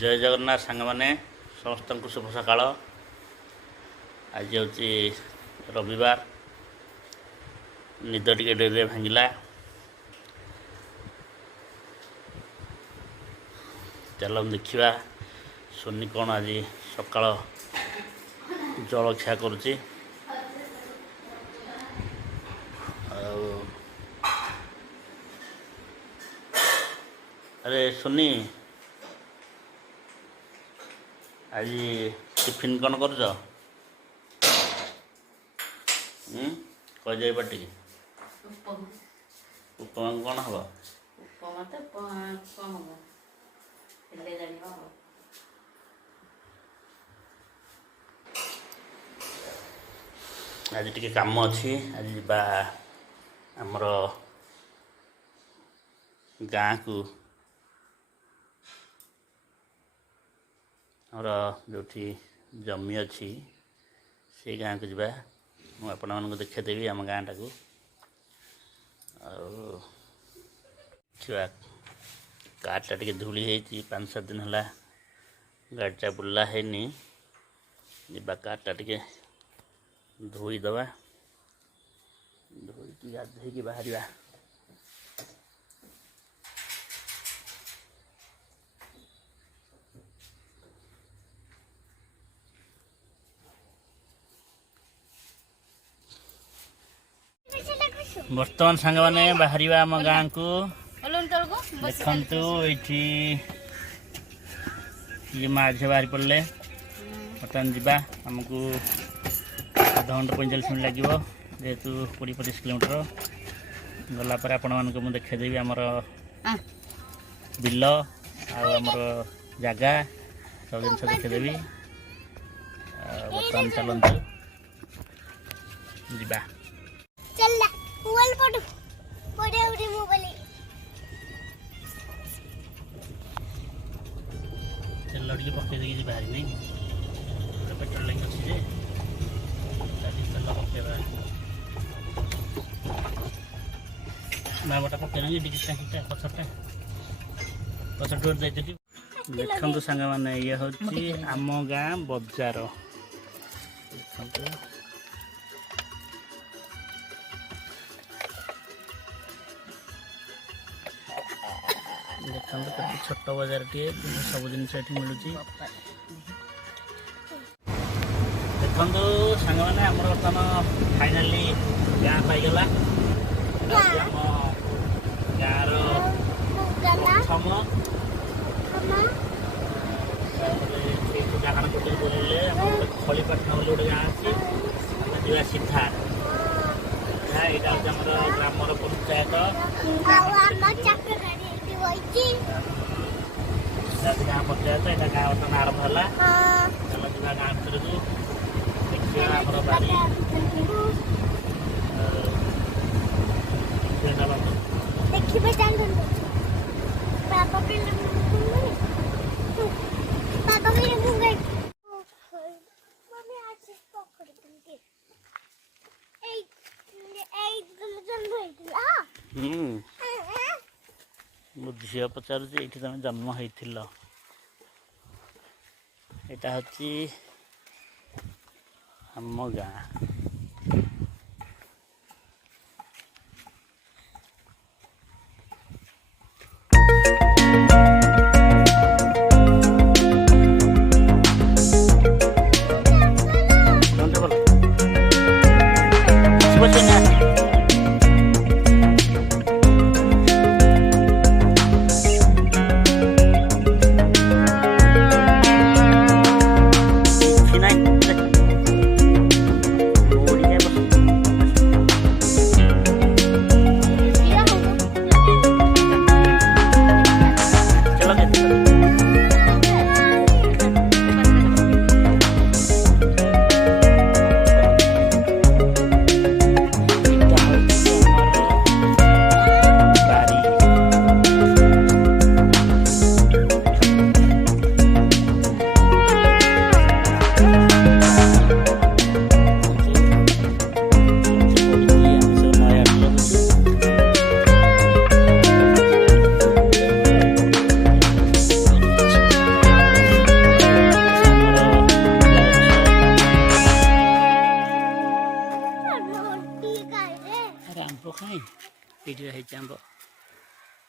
जय जगन्नाथ सांग मैंने समस्त को शुभ सकाळ। आज हूँ रविवार, निद टे डेरी भांगला। चल देखा सोनी कौन आज सकाळ जलखिया करुच्ची। अरे सोनी, आज टिफिन कौन कर जाए बाटी उपमा कौन हम उपमा तो कम हम आज टी काम अच्छी। आज बा आमर गाँ को आमर जो जमी अच्छी से गाँ को जा मुझे देखेदेवी आम गाँटा को। कारटा टे धूली होती 5-7 दिन है गाड़ीटा बुला है कारटा टे धोईदवा, धोई गाधे बाहर। बर्तमान सांग मैंने बाहर आम गाँ को देखु ये माँ झे बाहरी पड़े। बर्तमान जावा आमको आधा घंटा 45 मिनट लगे जेहेतु 20-25 किलोमीटर गलापर आपण मानक मुझे देखेदेवी आमर बिल आमर जगह सब जिन देखेदेवी। बर्तमान चलतु जा तेल टे पकई देखिए बाहर नहीं पेट्रोल लगे अच्छी जे तेल पकड़ा बाबटा पकईना टिकटा पचटा पचर देखते। देखु सांग मैंने ये हूँ आम गाँ बजार। देखो छोट बजार टे सब जिन मिलूँ। देखु सांग मैंने आम बर्तमान फाइनाली गाँ पाईगला। आम गाँर प्रथम डाहाण पटे बोले खलीपाटना गोटे गाँ अच्छी जा सीधा यहाँ हूँ ग्रामर पंचायत गाँ पंचायत। यहाँ गाँ बर्तमान आरंभ है। चलो जा गाँ भर को देखिए आमर बारी मो झी पचार ये तुम जन्म हो यहाँ हूँ आम गाँ।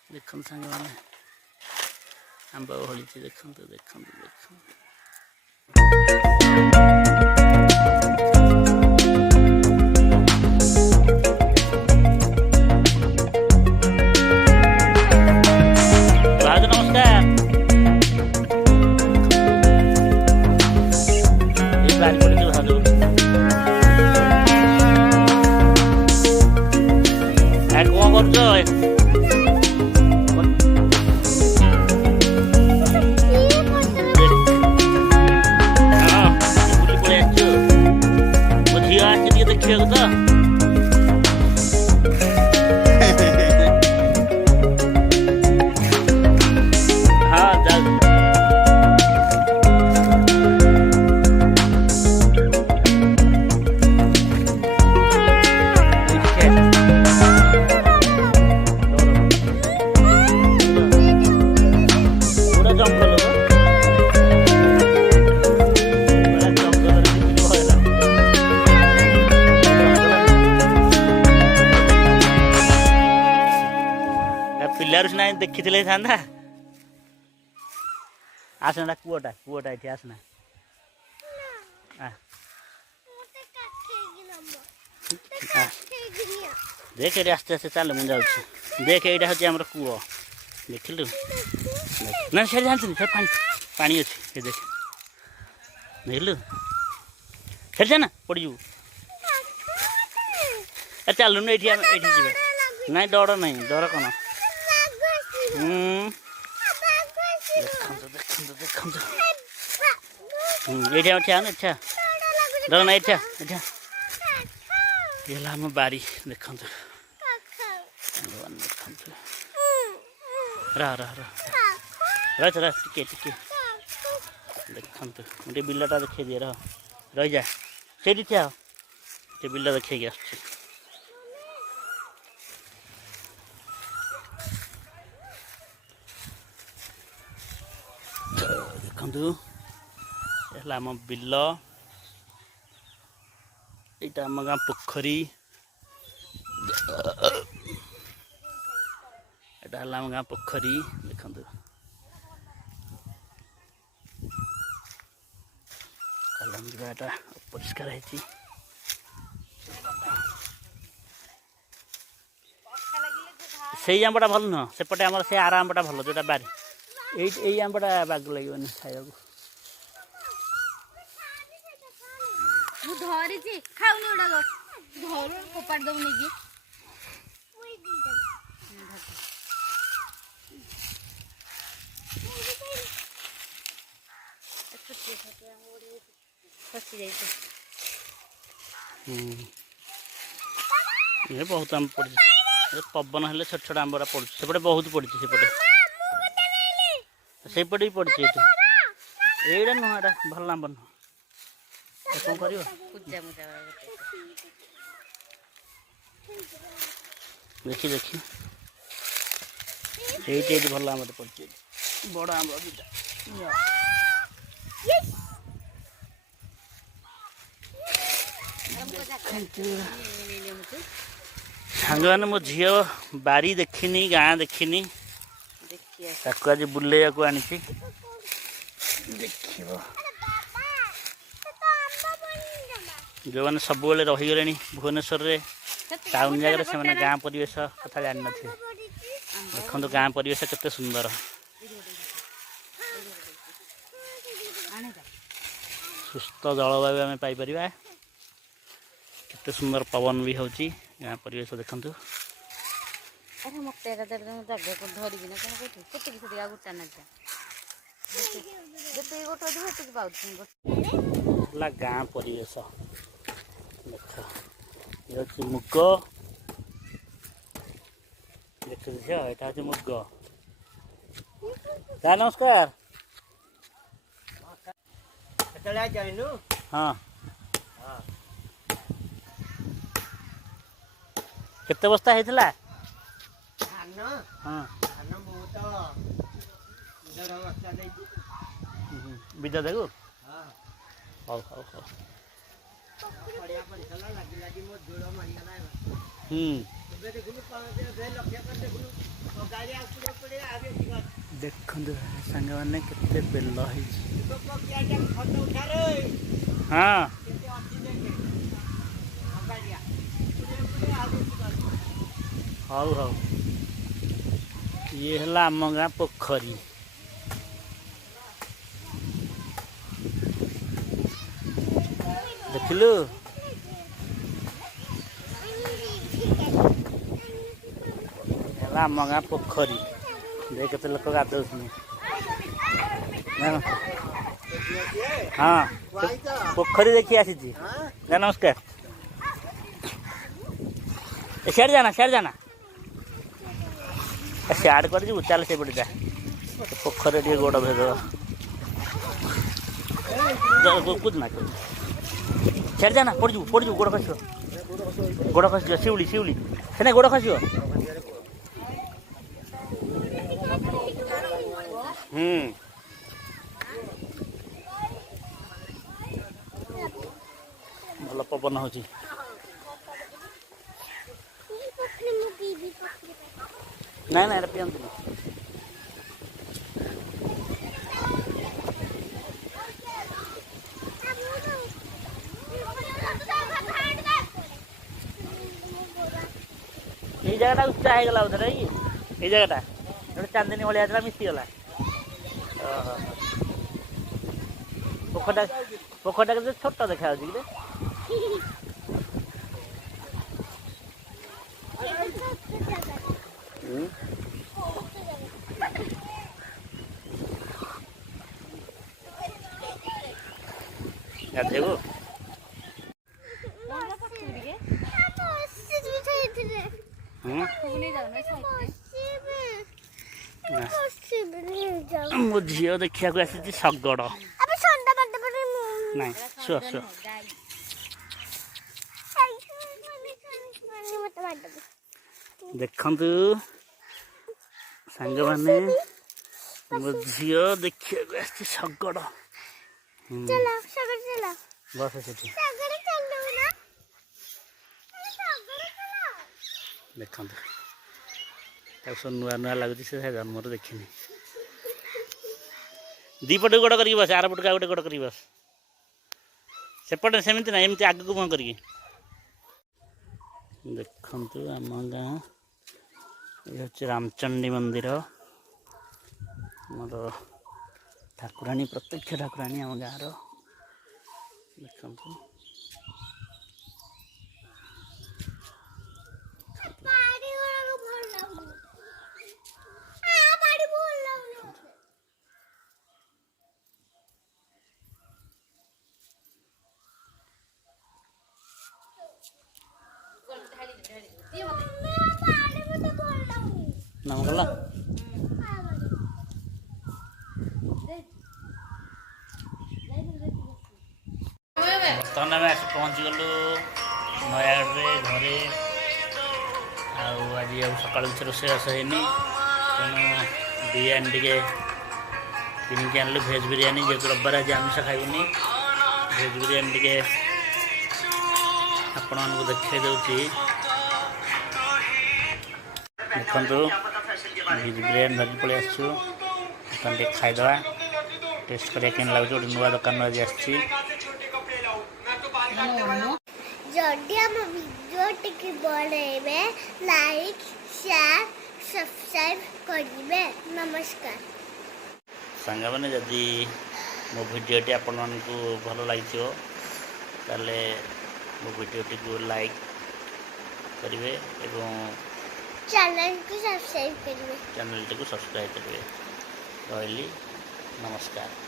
देखो सांग मैंने आंब ओहली देखो देखो देखो भाउज नमस्कार ये बारी पड़े भाउज कौन कर देखिए तो हाँ पूरा जंगल पिलार सिना देखी था आसना कूटा कूटा ये आसना देख ये आस्ते आस्ते चल मुझे जाऊँ देख यहाँ हूँ आम कूह देख लु ना से जानते सब पानी पानी अच्छे देख देख लु खेल ना पड़जु चलुन ये ना डर ना डर कौन देखो ये ठिया इच्छा डर ना इच्छा इच्छा ये आम बारी देखो भगवान देखो रह रह रह रह टिके टिके देखो गोटे बिलटा देखे दिए रही जा से ठिया ये बिल देखे आस देखु आम बिल यहाँ आम गाँ पोखरी यहाँ आम गाँ पोखरी देखु चल अपरिष्कार है से आंबटा भल नुह सेपटे आम से आर आंबटा भल जोटा बारी यही आंबटा बाग लगे खाया धरी खाऊनी उड़ा धर फोपाड़ दौनी कि ये बहुत आम पड़ पवन हेल्ले छोट छोट आंबरा पड़ सेपटे बहुत पड़ी सेपटे सेपटे भी पड़ी ये नुह भल आंब नुह कौन कर देखी देखी ये भल आम पड़े बड़ आम सांग मैंने मो झी बारी देखनी गाँ देखनी ताको आज बुले को आनी देख जो मैंने सब रहीगले भुवनेश्वर रे टाउन जगह से गाँ परिवेश कथा जान थे देखो गाँ परिवेश केते सुंदर सुस्थ जलवायु आम पाइपर केते सुंदर पवन भी हो गाँ परिवेश देखु गाँ परिवेश देख ये मुग देख यहाँ हूँ मुग दा नमस्कार हाँ केते बस्ता होता हाँ विदा देखो हौ हौ हौ ଦେଖନ୍ତୁ ସାଙ୍ଗମାନେ କେତେ ବେଲ ହେଇଛି। ହଁ ହଉ ହଉ। ଇଏ ହେଲା ଆମ ଗାଁ ପୋଖରୀ। ଦେଖିଲୁ ହେଲା ଆମ ଗାଁ ପୋଖରୀ। ଦେଖ କେତେ ଲୋକ ଗାଧଉଛନ୍ତି। ହଁ ପୋଖରୀ ଦେଖି ଆସିଛି। ନମସ୍କାର। ସିଆଡ଼େ ଜାନା ସିଆଡ଼େ ଜାନା ସିଆଡ଼େ କରି ଯିବୁ। ଚାଲ ସେପଟେ ଯା। ପୋଖରୀ ଟିକେ ଗୋଡ଼ ଧୋଇଦେବ। କୁଦ ନା ସିଆଡ଼େ ଜାନା ପଡ଼ିଯିବୁ ଗୋଡ଼ ଖସିବ। ଗୋଡ଼ ଖସିଯିବ। ଶିଉଳି ସେନେ ଗୋଡ଼ ଖସିବ। ଭଲ ପବନ ହଉଛି। ନାଇଁ ଏଇଟା ପିଅନ୍ତୁନି। এই জায়গাটা উচ্চা ହେଇଗଲା ବୋଧେ କି এই ଜାয়গাଟା ଗୋଟେ ଚାନ୍ଦିନୀ ଭଳିଆ ହେଇଥିଲା ମିଶିଗଲା। ପୋଖରୀଟା କେତେ ଛୋଟ ଦେଖାଯାଉଛି କି ଗାଧେଇବୁ। ମୋ ଝିଅ ଦେଖିବାକୁ ଆସିଛି ଶଗଡ଼। ନାଇଁ ଶୁଅ ଦେଖନ୍ତୁ ସାଙ୍ଗମାନେ ମୋ ଝିଅ ଦେଖିବାକୁ ଆସିଛି ଶଗଡ଼। ବସ ସେଠି। ଦେଖନ୍ତୁ ତାକୁ ସବୁ ନୂଆ ଲାଗୁଛି। ସେ ଜନ୍ମରୁ ଦେଖିନି। ଦି ପଟେ ଗୋଡ଼ କରିକି ବସ। ଆର ପଟକୁ ଆଉ ଗୋଟେ ଗୋଡ଼ କରିକି ବସ। ସେପଟେ ସେମିତି ନାହିଁ ଏମିତି ଆଗକୁ ମୁହଁ କରିକି। ଦେଖନ୍ତୁ ଆମ ଗାଁ ଇଏ ହେଉଛି ରାମଚଣ୍ଡୀ ମନ୍ଦିର। ଆମର ଠାକୁରାଣୀ ପ୍ରତ୍ୟକ୍ଷ ଠାକୁରାଣୀ ଆମ ଗାଁର। ଦେଖନ୍ତୁ ନାମ ଗଲା। ବର୍ତ୍ତମାନ ଆମେ ଆସି ପହଞ୍ଚିଗଲୁ ନୟାଗଡ଼ରେ ଘରେ। ଆଉ ଆଜି ଆଉ ସକାଳୁ କିଛି ରୋଷେଇବାସ ହେଇନି। ତେଣୁ ବିରିୟାନୀ ଟିକେ କିଣିକି ଆଣିଲୁ। ଭେଜ୍ ବିରିୟାନୀ। ଯେହେତୁ ରବିବାର ଆଜି ଆମିଷ ଖାଇବୁନି। ଭେଜ୍ ବିରିୟାନୀ ଟିକେ ଆପଣମାନଙ୍କୁ ଦେଖାଇ ଦେଉଛି। ଦେଖନ୍ତୁ ଭେଜ୍ ବିରିୟାନୀ ଧରିକି ପଳେଇ ଆସିଛୁ। ଦୋକାନ ଟିକେ ଖାଇଦେବା। ଟେଷ୍ଟ କରିବା କେମିତି ଲାଗୁଛି। ଗୋଟେ ନୂଆ ଦୋକାନରୁ ଆଜି ଆସିଛି। ଯଦି ଆମ ଭିଡ଼ିଓ ଟିକେ ବଢ଼େଇବେ ଲାଇକ୍ ସେୟାର ସବସ୍କ୍ରାଇବ୍ କରିବେ। ନମସ୍କାର। ସାଙ୍ଗମାନେ ଯଦି ମୋ ଭିଡ଼ିଓଟି ଆପଣମାନଙ୍କୁ ଭଲ ଲାଗିଥିବ ତାହେଲେ ମୋ ଭିଡ଼ିଓଟିକୁ ଲାଇକ୍ କରିବେ ଏବଂ ଚ୍ୟାନେଲକୁ ସବସ୍କ୍ରାଇବ୍ କରିବେ। ଚ୍ୟାନେଲଟିକୁ ସବସ୍କ୍ରାଇବ୍ କରିବେ। ରହିଲି ନମସ୍କାର।